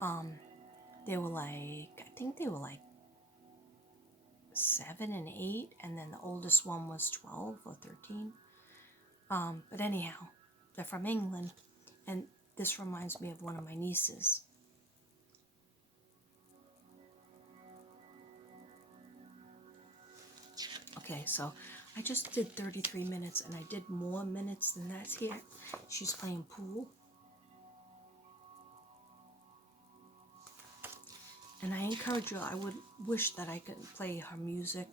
Um, they were like, I think they were like 7 and 8, and then the oldest one was 12 or 13. But anyhow, they're from England, and this reminds me of one of my nieces. Okay, so I just did 33 minutes, and I did more minutes than that here. She's playing pool. And I encourage you, I would wish that I could play her music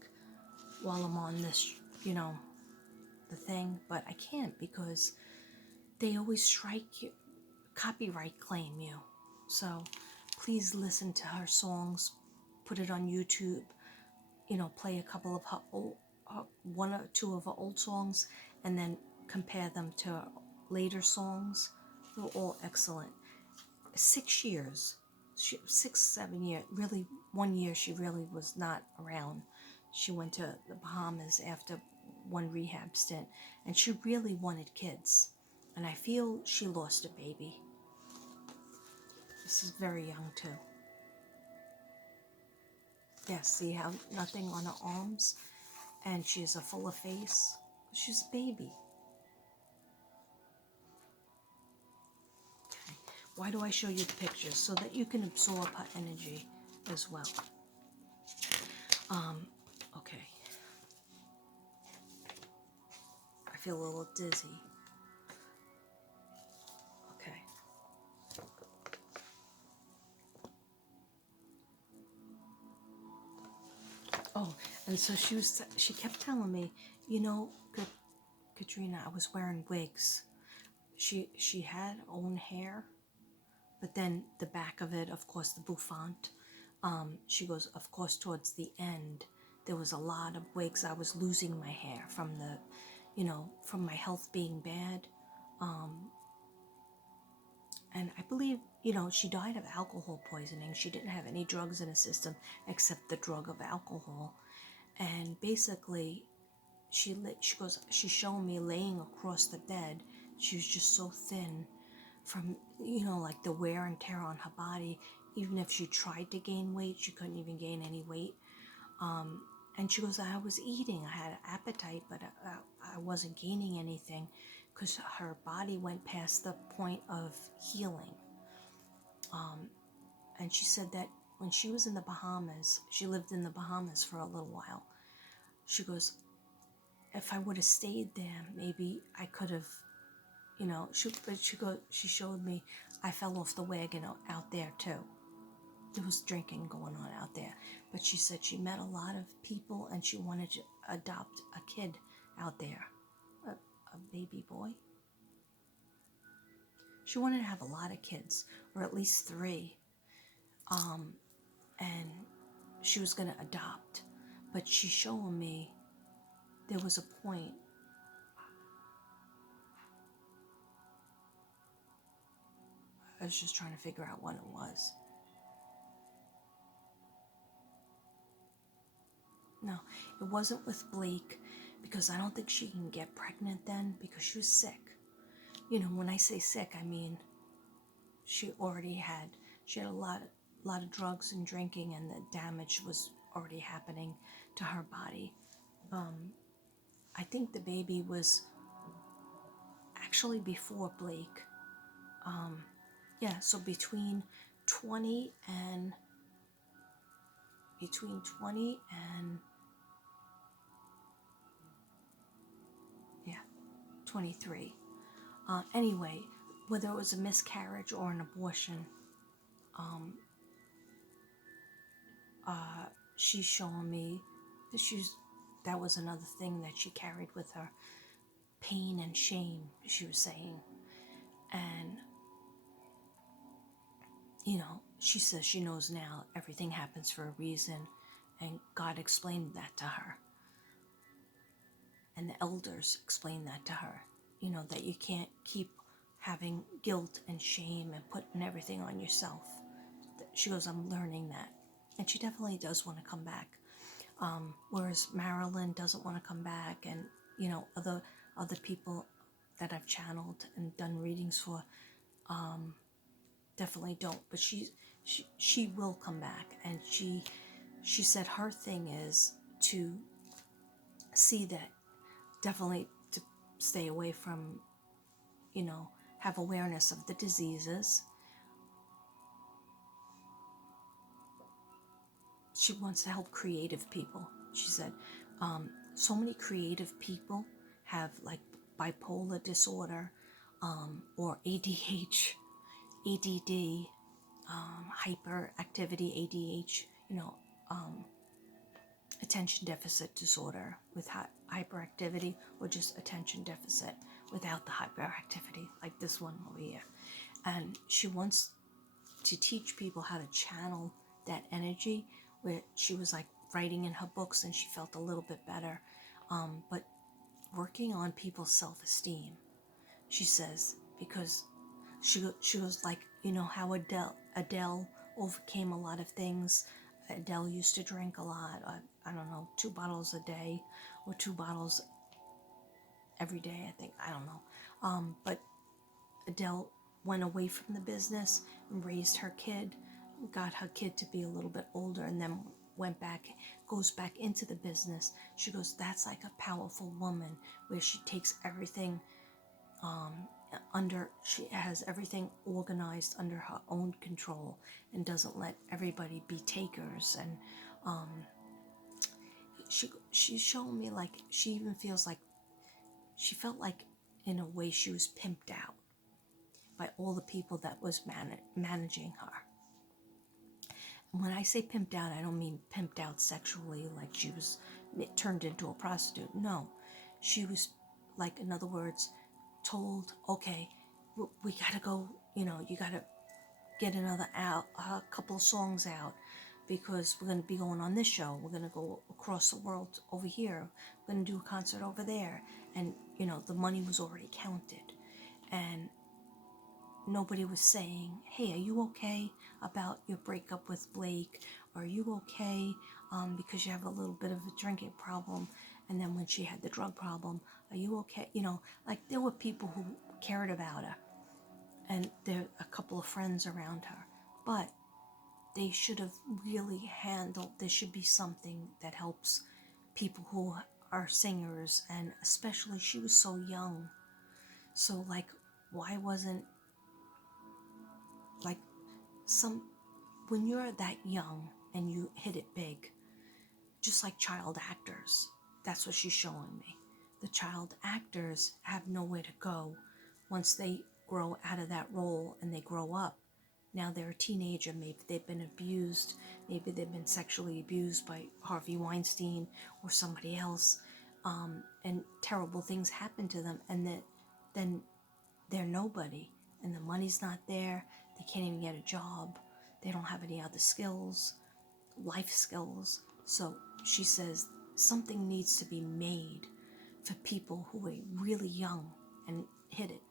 while I'm on this, the thing, but I can't because they always strike you, copyright claim you. So please listen to her songs, put it on YouTube, play a couple of her old, one or two of her old songs, and then compare them to later songs. They're all excellent. 6 years, 6, 7 years, really, 1 year she really was not around. She went to the Bahamas after one rehab stint, and she really wanted kids. And I feel she lost a baby. This is very young, too. Yeah, see how nothing on her arms, and she has a fuller face. She's a baby. Okay. Why do I show you the pictures? So that you can absorb her energy as well. Okay. I feel a little dizzy. Okay. Oh, and so she kept telling me, Katrina, I was wearing wigs. She had own hair, but then the back of it, of course, the bouffant. She goes, of course, towards the end, there was a lot of wigs. I was losing my hair from from my health being bad. And I believe, she died of alcohol poisoning. She didn't have any drugs in her system except the drug of alcohol. And basically, she showed me laying across the bed. She was just so thin from, like the wear and tear on her body. Even if she tried to gain weight, she couldn't even gain any weight. And she goes, I was eating, I had an appetite, but I wasn't gaining anything because her body went past the point of healing. And she said that when she was in the Bahamas, she lived in the Bahamas for a little while. She goes, if I would have stayed there, maybe I could have, she showed me I fell off the wagon out there too. There was drinking going on out there. But she said she met a lot of people and she wanted to adopt a kid out there, a baby boy. She wanted to have a lot of kids, or at least 3. And she was going to adopt. But she's showing me there was a point. I was just trying to figure out when it was. No, it wasn't with Blake because I don't think she can get pregnant then because she was sick. When I say sick, I mean she had a lot of drugs and drinking, and the damage was already happening to her body. I think the baby was actually before Blake. Yeah, so between 20 and 23. Anyway, whether it was a miscarriage or an abortion, she's showing me that that was another thing that she carried with her, pain and shame, she was saying. And she says she knows now everything happens for a reason, and God explained that to her, and the elders explained that to her, that you can't keep having guilt and shame and putting everything on yourself. She goes, I'm learning that. And she definitely does want to come back. Whereas Marilyn doesn't want to come back, and other people that I've channeled and done readings for definitely don't. But she will come back. And she said her thing is to see that, definitely to stay away from, have awareness of the diseases. She wants to help creative people. She said, so many creative people have like bipolar disorder, or ADH, ADD, hyperactivity, ADH, attention deficit disorder with hyperactivity, or just attention deficit without the hyperactivity, like this one over here. And she wants to teach people how to channel that energy, where she was like writing in her books and she felt a little bit better, but working on people's self-esteem, she says, because she goes like, how Adele overcame a lot of things. Adele used to drink a lot, I don't know, 2 bottles a day, or 2 bottles every day, I think, I don't know, but Adele went away from the business and raised her kid, got her kid to be a little bit older, and then goes back into the business. She goes, that's like a powerful woman, where she takes everything she has everything organized under her own control, and doesn't let everybody be takers. And she's showing me like she even feels like she felt like in a way she was pimped out by all the people that was managing her. And when I say pimped out, I don't mean pimped out sexually, like she was turned into a prostitute. No, she was, like, in other words, told, okay, we gotta go, you gotta get a couple of songs out, because we're gonna be going on this show, we're gonna go across the world over here, we're gonna do a concert over there. And the money was already counted, and nobody was saying, hey, are you okay about your breakup with Blake? Are you okay because you have a little bit of a drinking problem? And then when she had the drug problem, are you okay? Like, there were people who cared about her, and there are a couple of friends around her, but they should have really handled, there should be something that helps people who are singers, and especially she was so young. So, like, why wasn't, like, when you're that young and you hit it big, just like child actors, that's what she's showing me. The child actors have nowhere to go once they grow out of that role and they grow up. Now they're a teenager, maybe they've been abused, maybe they've been sexually abused by Harvey Weinstein or somebody else, and terrible things happen to them, and then they're nobody, and the money's not there, they can't even get a job, they don't have any other skills, life skills. So she says something needs to be made for people who are really young and hit it.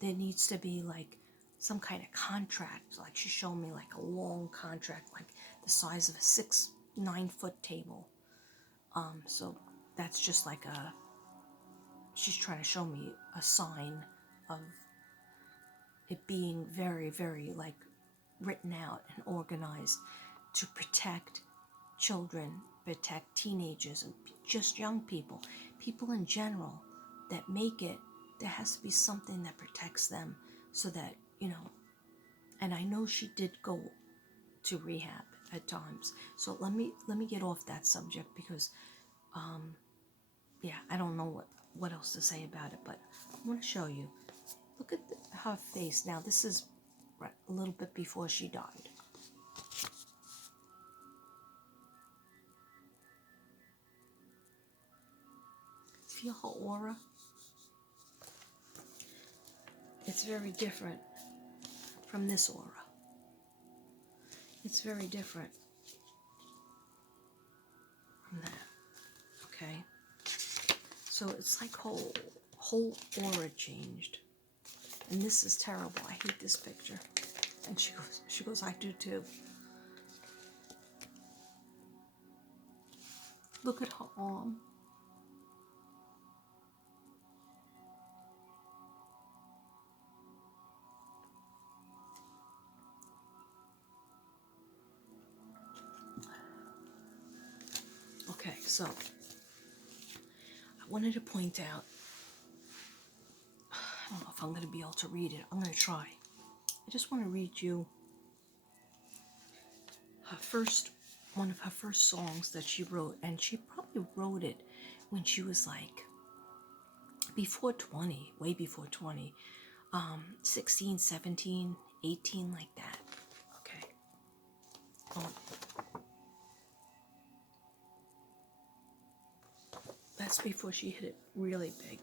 There needs to be like some kind of contract, like she showed me like a long contract, like the size of a 6-9 foot table. So that's just like she's trying to show me a sign of it being very, very like written out and organized to protect children, protect teenagers, and just young people in general that make it. There has to be something that protects them, so that, and I know she did go to rehab at times. So let me get off that subject, because yeah, I don't know what else to say about it, but I want to show you. Look at her face now. This is a little bit before she died. Feel her aura? It's very different from this aura. It's very different from that. Okay? So it's like whole aura changed. And this is terrible. I hate this picture. And she goes, I do too. Look at her arm. So I wanted to point out, I don't know if I'm going to be able to read it. I'm going to try. I just want to read you one of her first songs that she wrote, and she probably wrote it when she was like before 20, way before 20, 16, 17, 18, like that. Okay. That's before she hit it really big.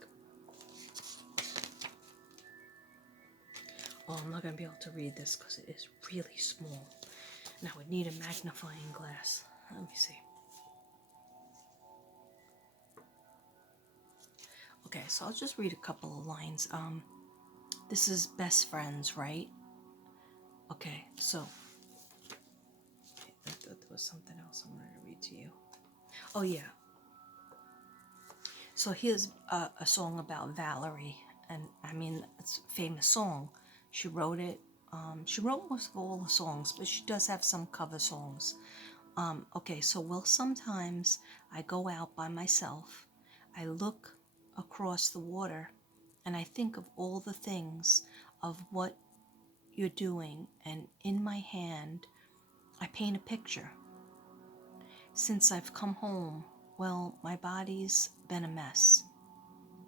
Oh, I'm not going to be able to read this because it is really small. And I would need a magnifying glass. Let me see. Okay, so I'll just read a couple of lines. This is Best Friends, right? Okay, so I thought there was something else I wanted to read to you. Oh, yeah. So here's a song about Valerie. And I mean, it's a famous song. She wrote it. She wrote most of all the songs, but she does have some cover songs. Okay, so well, sometimes I go out by myself. I look across the water and I think of all the things of what you're doing, and in my hand I paint a picture. Since I've come home, well, my body's been a mess,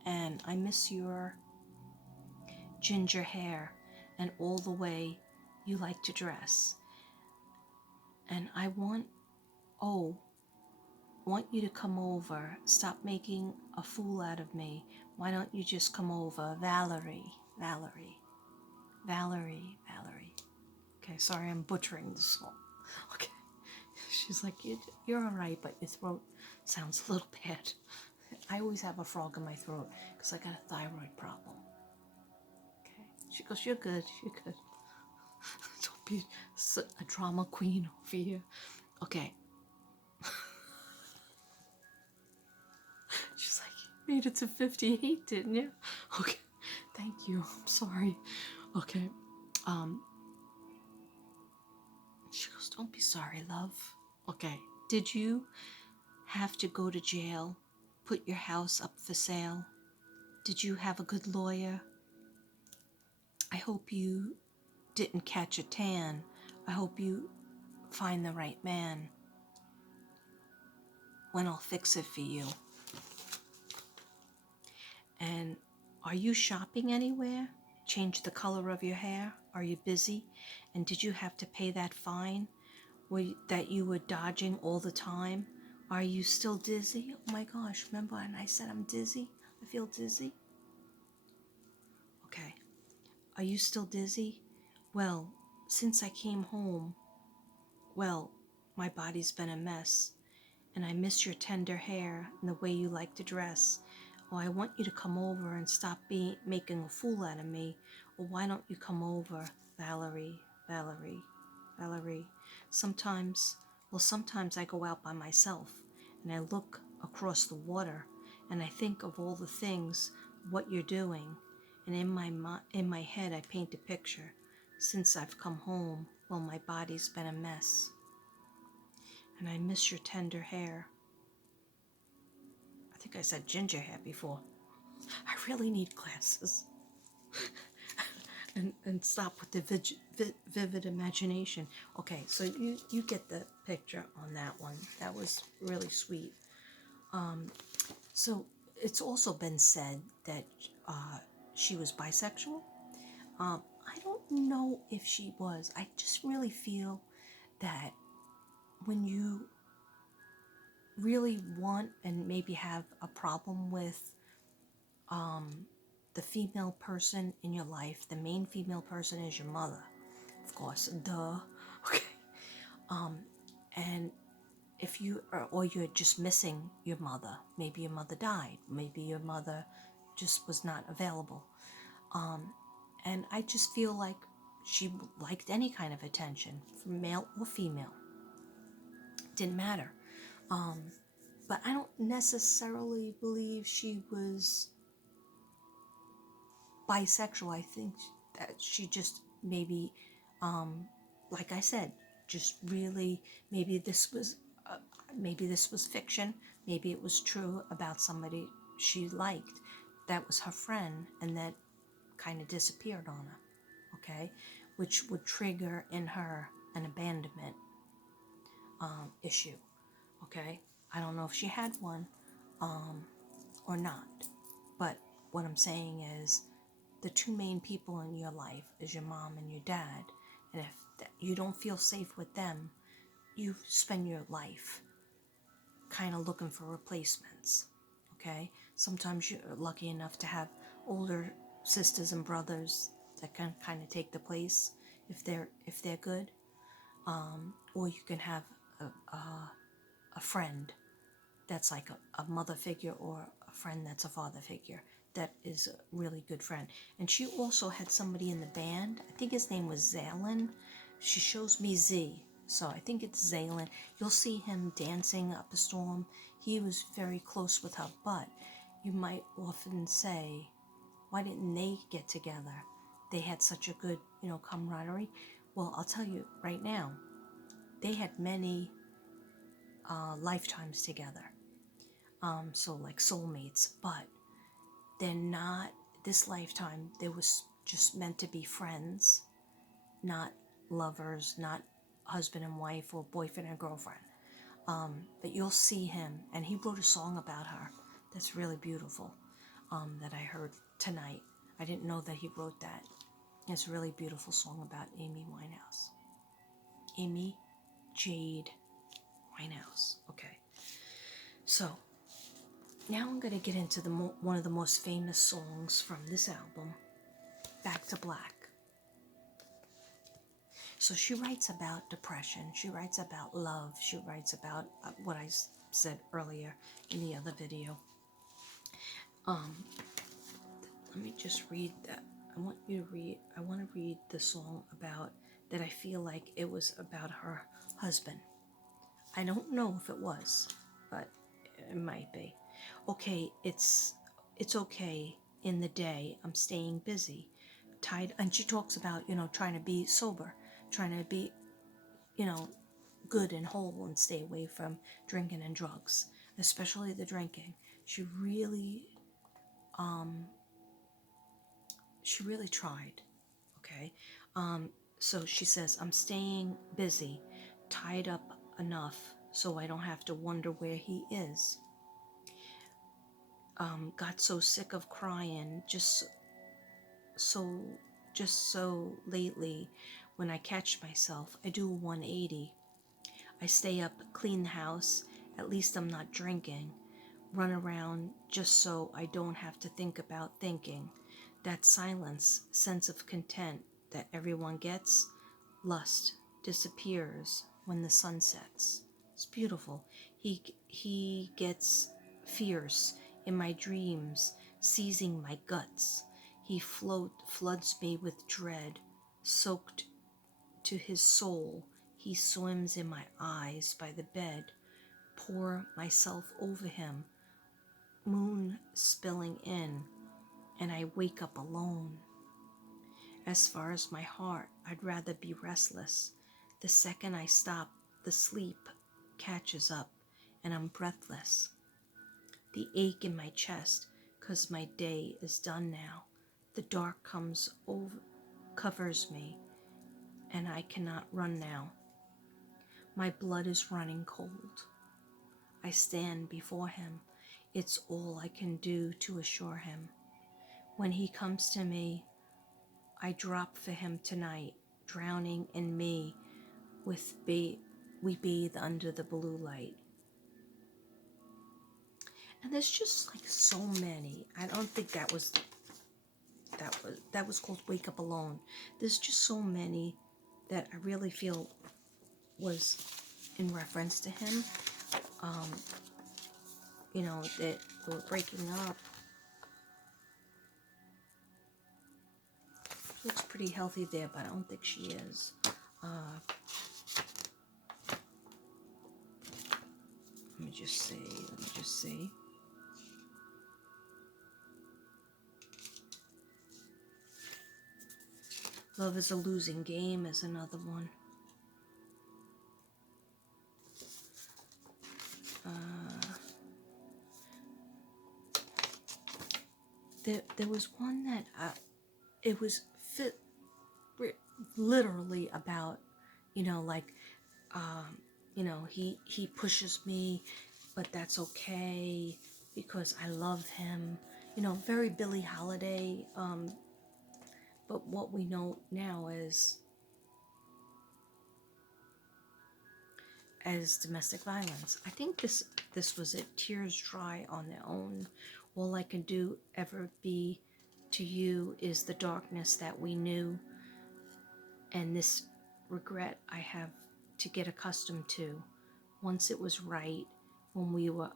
and I miss your ginger hair and all the way you like to dress. And I want you to come over. Stop making a fool out of me. Why don't you just come over? Valerie, Valerie, Valerie, Valerie. Okay, sorry, I'm butchering the song. Okay. She's like, you're all right, but your throat sounds a little bad. I always have a frog in my throat because I got a thyroid problem. Okay. She goes, you're good, you're good. Don't be a drama queen over here. Okay. She's like, you made it to 58, didn't you? Okay. Thank you. I'm sorry. Okay. She goes, don't be sorry, love. Okay. Did you have to go to jail? Put your house up for sale? Did you have a good lawyer? I hope you didn't catch a tan. I hope you find the right man. When I'll fix it for you. And are you shopping anywhere? Change the color of your hair? Are you busy? And did you have to pay that fine that you were dodging all the time? Are you still dizzy? Oh my gosh, remember when I said I'm dizzy? I feel dizzy. Okay. Are you still dizzy? Well, since I came home, well, my body's been a mess, and I miss your tender hair and the way you like to dress. Oh, I want you to come over and stop making a fool out of me. Or why don't you come over, Valerie, Valerie, Valerie? Sometimes I go out by myself and I look across the water and I think of all the things, what you're doing. And in my head I paint a picture. Since I've come home, well, my body's been a mess. And I miss your tender hair. I think I said ginger hair before. I really need glasses. and stop with the vivid imagination. Okay, so you get the picture on that one. That was really sweet. So it's also been said that she was bisexual. I don't know if she was. I just really feel that when you really want and maybe have a problem with the female person in your life, the main female person is your mother, of course, duh. Okay. And if you or you're just missing your mother, maybe your mother died, maybe your mother just was not available, and I just feel like she liked any kind of attention, from male or female, didn't matter. But I don't necessarily believe she was bisexual. I think that she just maybe, like I said, just really maybe this was fiction. Maybe it was true about somebody she liked that was her friend and that kind of disappeared on her, okay? Which would trigger in her an abandonment issue, okay? I don't know if she had one or not, but what I'm saying is the two main people in your life is your mom and your dad, and if you don't feel safe with them, you spend your life kind of looking for replacements, okay? Sometimes you're lucky enough to have older sisters and brothers that can kind of take the place if they're good, or you can have a friend that's like a mother figure, or a friend that's a father figure that is a really good friend. And she also had somebody in the band. I think his name was Zalen. She shows me Z, so I think it's Zalen. You'll see him dancing up a storm. He was very close with her, but you might often say, why didn't they get together? They had such a good, camaraderie. Well, I'll tell you right now, they had many lifetimes together. So like soulmates, but they're not this lifetime. They was just meant to be friends, not lovers, not husband and wife or boyfriend and girlfriend. But you'll see him, and he wrote a song about her that's really beautiful, that I heard tonight. I didn't know that he wrote that. It's a really beautiful song about Amy Winehouse. Amy Jade Winehouse. Okay. So now I'm going to get into one of the most famous songs from this album, Back to Black. So she writes about depression, she writes about love, she writes about what I said earlier in the other video. Let me just read that. I want to read the song about that. I feel like it was about her husband. I don't know if it was, but it might be. Okay, it's okay in the day. I'm staying busy, tied, and she talks about trying to be sober, trying to be good and whole and stay away from drinking and drugs, especially the drinking. She really tried. Okay, so she says, I'm staying busy, tied up enough so I don't have to wonder where he is. Got so sick of crying so so lately. When I catch myself, I do a 180. I stay up, clean the house, at least I'm not drinking, run around just so I don't have to think about thinking. That silence, sense of content that everyone gets, lust disappears when the sun sets. It's beautiful. He gets fierce in my dreams, seizing my guts. He floods me with dread, soaked to his soul. He swims in my eyes by the bed. Pour myself over him, moon spilling in, and I wake up alone. As far as my heart, I'd rather be restless. The second I stop, the sleep catches up, and I'm breathless. The ache in my chest, 'cause my day is done now. The dark covers me, and I cannot run now. My blood is running cold. I stand before him. It's all I can do to assure him. When he comes to me, I drop for him tonight, drowning in me we bathe under the blue light. And there's just like so many. I don't think that was called Wake Up Alone. There's just so many that I really feel was in reference to him. That they were breaking up. She looks pretty healthy there, but I don't think she is. Let me just see. Love is a Losing Game is another one. there was one that it was literally about, like, he pushes me, but that's okay because I love him. Very Billie Holiday. But what we know now as domestic violence. I think this was it. Tears dry on their own. All I can do ever be to you is the darkness that we knew, and this regret I have to get accustomed to. Once it was right when we were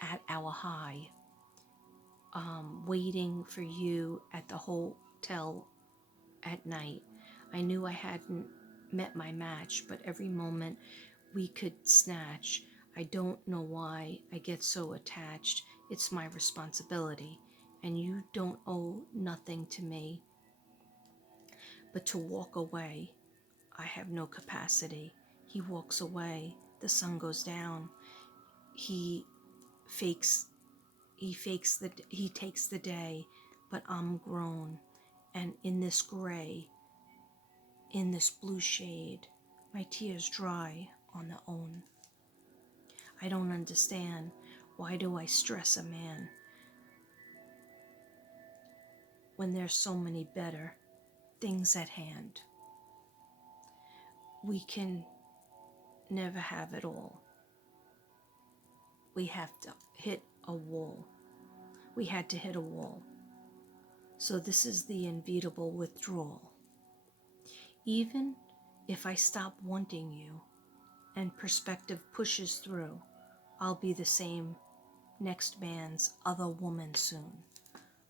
at our high, waiting for you at the hotel at night. I knew I hadn't met my match, but every moment we could snatch. I don't know why I get so attached. It's my responsibility, and you don't owe nothing to me but to walk away. I have no capacity. He walks away. The sun goes down. He fakes he takes the day, but I'm grown, and in this gray, in this blue shade, my tears dry on their own. I don't understand. Why do I stress a man when there's so many better things at hand? We can never have it all. We have to hit a wall. We had to hit a wall. So this is the inevitable withdrawal. Even if I stop wanting you and perspective pushes through, I'll be the same next man's other woman soon.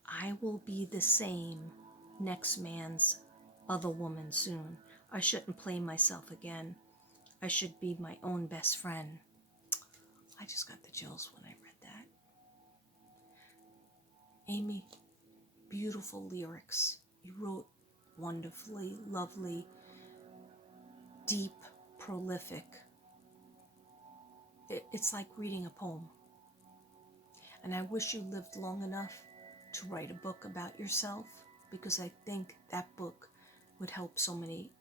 I will be the same next man's other woman soon. I shouldn't play myself again. I should be my own best friend. I just got the chills when I read that. Amy, beautiful lyrics. You wrote wonderfully, lovely, deep, prolific. It's like reading a poem. And I wish you lived long enough to write a book about yourself, because I think that book would help so many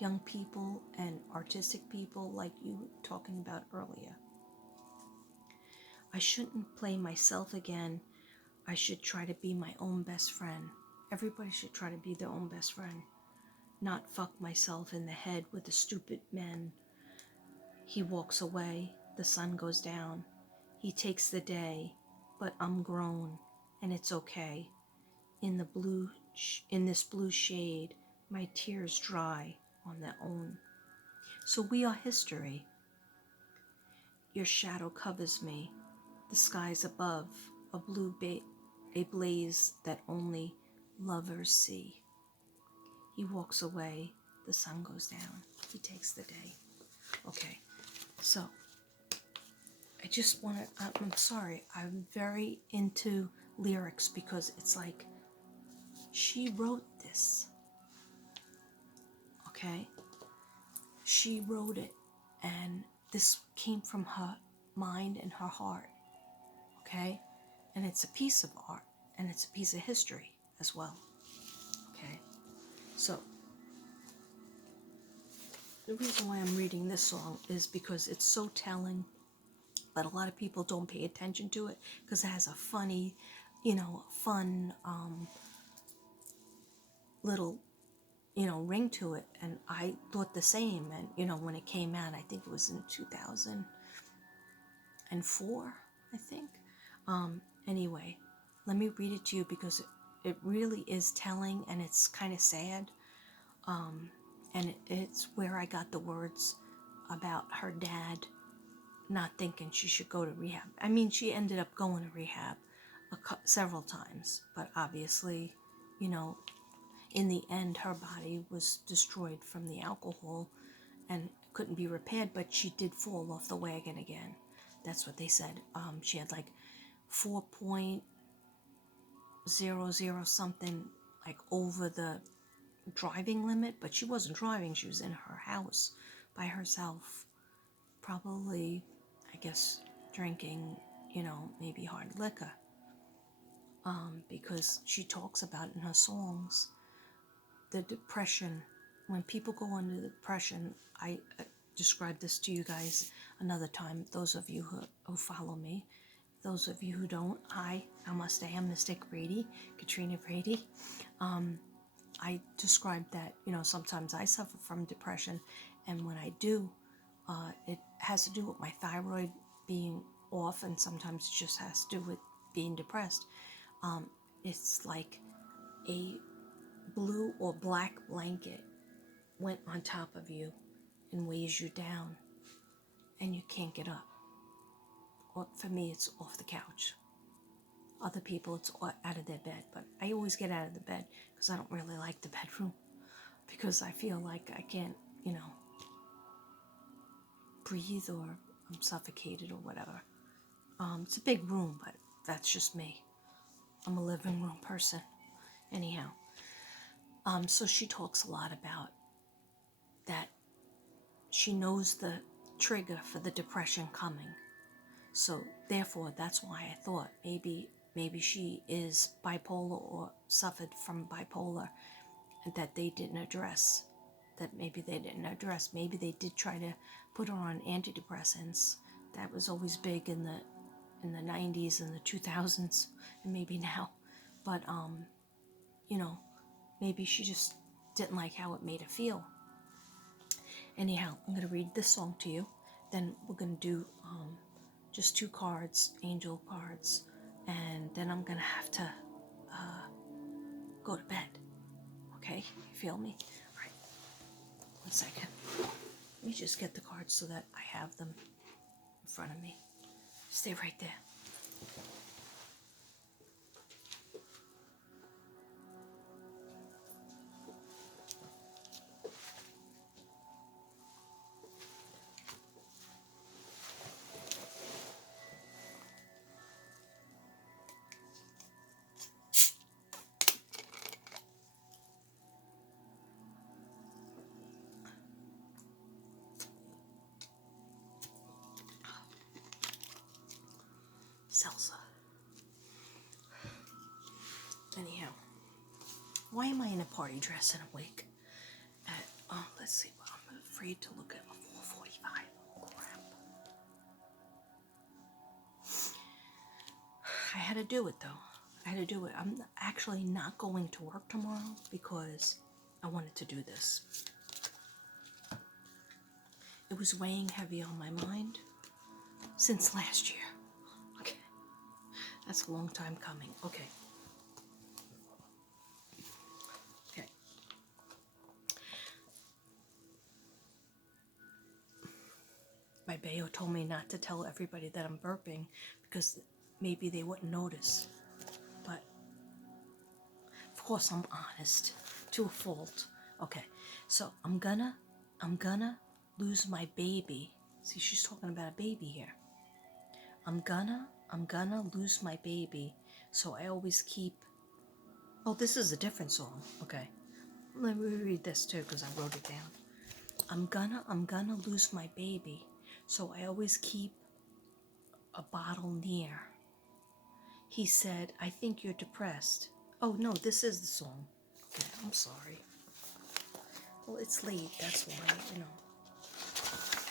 young people and artistic people like you were talking about earlier. I shouldn't play myself again. I should try to be my own best friend. Everybody should try to be their own best friend. Not fuck myself in the head with the stupid men. He walks away, the sun goes down. He takes the day, but I'm grown, and it's okay. In this blue shade, my tears dry on their own. So we are history. Your shadow covers me. The skies above, a blaze that only lovers see. He walks away, the sun goes down. He takes the day. Okay, so I just want to, I'm sorry, I'm very into lyrics because it's like she wrote this. Okay? She wrote it, and this came from her mind and her heart. Okay? And it's a piece of art, and it's a piece of history as well. Okay? So, the reason why I'm reading this song is because it's so telling, but a lot of people don't pay attention to it because it has a funny, fun little, ring to it. And I thought the same. And, when it came out, I think it was in 2004, I think. Anyway, let me read it to you because it really is telling, and it's kind of sad. And it's where I got the words about her dad not thinking she should go to rehab. I mean, she ended up going to rehab several times, but obviously, in the end, her body was destroyed from the alcohol and couldn't be repaired, but she did fall off the wagon again. That's what they said. She had like 4.00 something, like over the driving limit, but she wasn't driving. She was in her house by herself, probably, I guess, drinking, maybe hard liquor, because she talks about in her songs the depression. When people go into depression, I described this to you guys another time, those of you who follow me. Those of you who don't, hi, namaste, I'm Mystic Brady, Katrina Brady. I described that, sometimes I suffer from depression, and when I do, it has to do with my thyroid being off, and sometimes it just has to do with being depressed. It's like a blue or black blanket went on top of you and weighs you down, and you can't get up. Or for me, it's off the couch. Other people, it's out of their bed, but I always get out of the bed because I don't really like the bedroom, because I feel like I can't, breathe, or I'm suffocated or whatever. It's a big room, but that's just me. I'm a living room person. Anyhow, so she talks a lot about that. She knows the trigger for the depression coming. So therefore, that's why I thought maybe she is bipolar or suffered from bipolar, and that they didn't address. Maybe they did try to put her on antidepressants. That was always big in the 90s and the 2000s, and maybe now. But maybe she just didn't like how it made her feel. Anyhow, I'm going to read this song to you. Then we're going to do just 2 cards, angel cards, and then I'm going to have to go to bed. Okay? You feel me? All right. 1 second. Let me just get the cards so that I have them in front of me. Stay right there. Salsa. Anyhow, why am I in a party dress and awake at, let's see, well, I'm afraid to look at 4:45. Oh, crap. I had to do it, though. I'm actually not going to work tomorrow because I wanted to do this. It was weighing heavy on my mind since last year. Okay. That's a long time coming. Okay. My bayo told me not to tell everybody that I'm burping because maybe they wouldn't notice. But, of course, I'm honest to a fault. Okay, so I'm gonna lose my baby. See, she's talking about a baby here. I'm gonna lose my baby, so I always keep... Oh, this is a different song. Okay, let me read this too because I wrote it down. I'm gonna lose my baby, so I always keep a bottle near. He said, I think you're depressed. Oh, no, this is the song. Okay, I'm sorry. Well, it's late, that's why,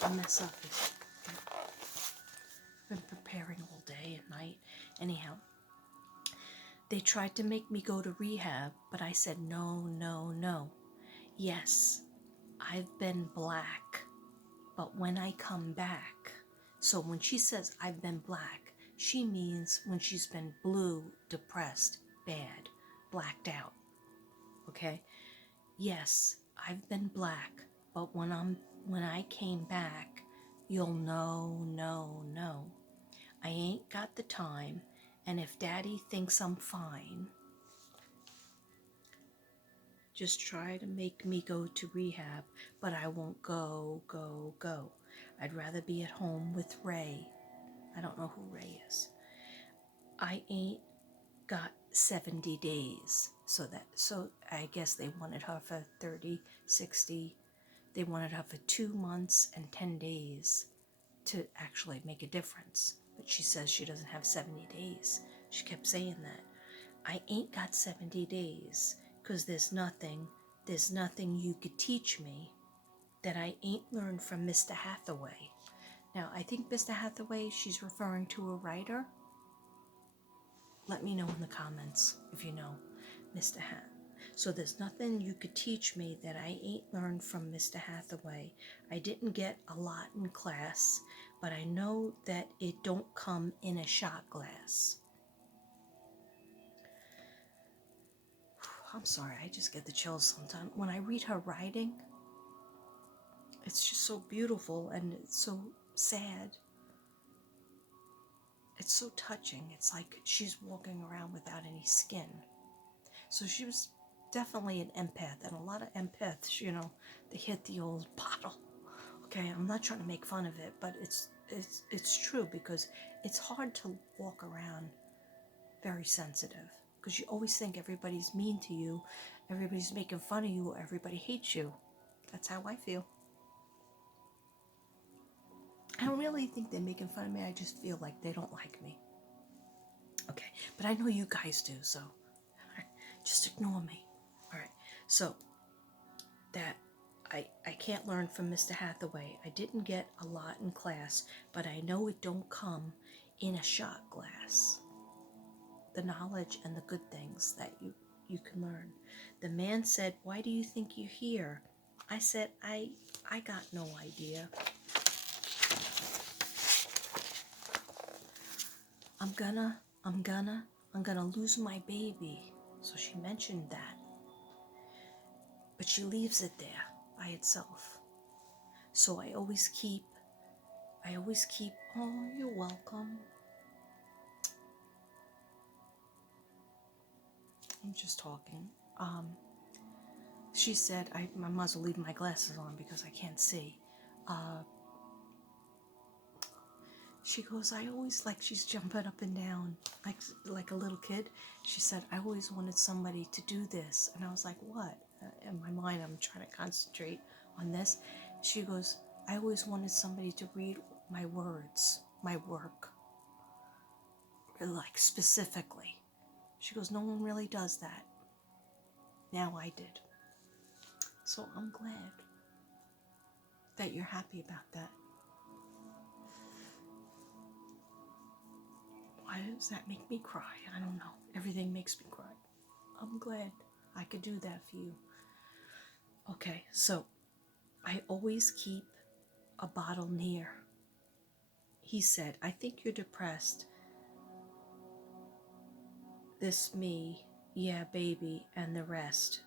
I mess up. I've been preparing all day and night. Anyhow, they tried to make me go to rehab, but I said no, no, no. Yes, I've been black, but when I come back... So when she says I've been black, she means when she's been blue, depressed, bad, blacked out. Okay? Yes, I've been black, but when I came back, you'll know, no. I ain't got the time, and if Daddy thinks I'm fine, just try to make me go to rehab, but I won't go. I'd rather be at home with Ray. I don't know who Ray is. I ain't got 70 days. So I guess they wanted her for 30, 60. They wanted her for 2 months and 10 days to actually make a difference. but she says she doesn't have 70 days. She kept saying that. I ain't got 70 days, 'cause there's nothing you could teach me that I ain't learned from Mr. Hathaway. Now, I think Mr. Hathaway, she's referring to a writer. Let me know in the comments if you know Mr. Hat. So there's nothing you could teach me that I ain't learned from Mr. Hathaway. I didn't get a lot in class, but I know that it don't come in a shot glass. I'm sorry, I just get the chills sometimes. When I read her writing, it's just so beautiful and it's so sad. It's so touching. It's like she's walking around without any skin. So she was definitely an empath, and a lot of empaths, you know, they hit the old bottle. Okay, I'm not trying to make fun of it, but it's true, because it's hard to walk around very sensitive, because you always think everybody's mean to you, everybody's making fun of you, everybody hates you. That's how I feel. I don't really think they're making fun of me. I just feel like they don't like me. Okay, but I know you guys do, so just ignore me. All right, so that I can't learn from Mr. Hathaway. I didn't get a lot in class, but I know it don't come in a shot glass. The knowledge and the good things that you can learn. The man said, "Why do you think you're here?" I said, I got no idea. I'm gonna lose my baby. So she mentioned that. But she leaves it there by itself. So I always keep, oh, you're welcome. I'm just talking. She said, I might as well leave my glasses on because I can't see. She goes, I always, like, she's jumping up and down like a little kid. She said, I always wanted somebody to do this. And I was like, what? In my mind, I'm trying to concentrate on this. She goes, I always wanted somebody to read my words, my work, like specifically. She goes, no one really does that. Now I did. So I'm glad that you're happy about that. Why does that make me cry? I don't know. Everything makes me cry. I'm glad I could do that for you. Okay, so I always keep a bottle near. He said, I think you're depressed. This me, yeah, baby, and the rest.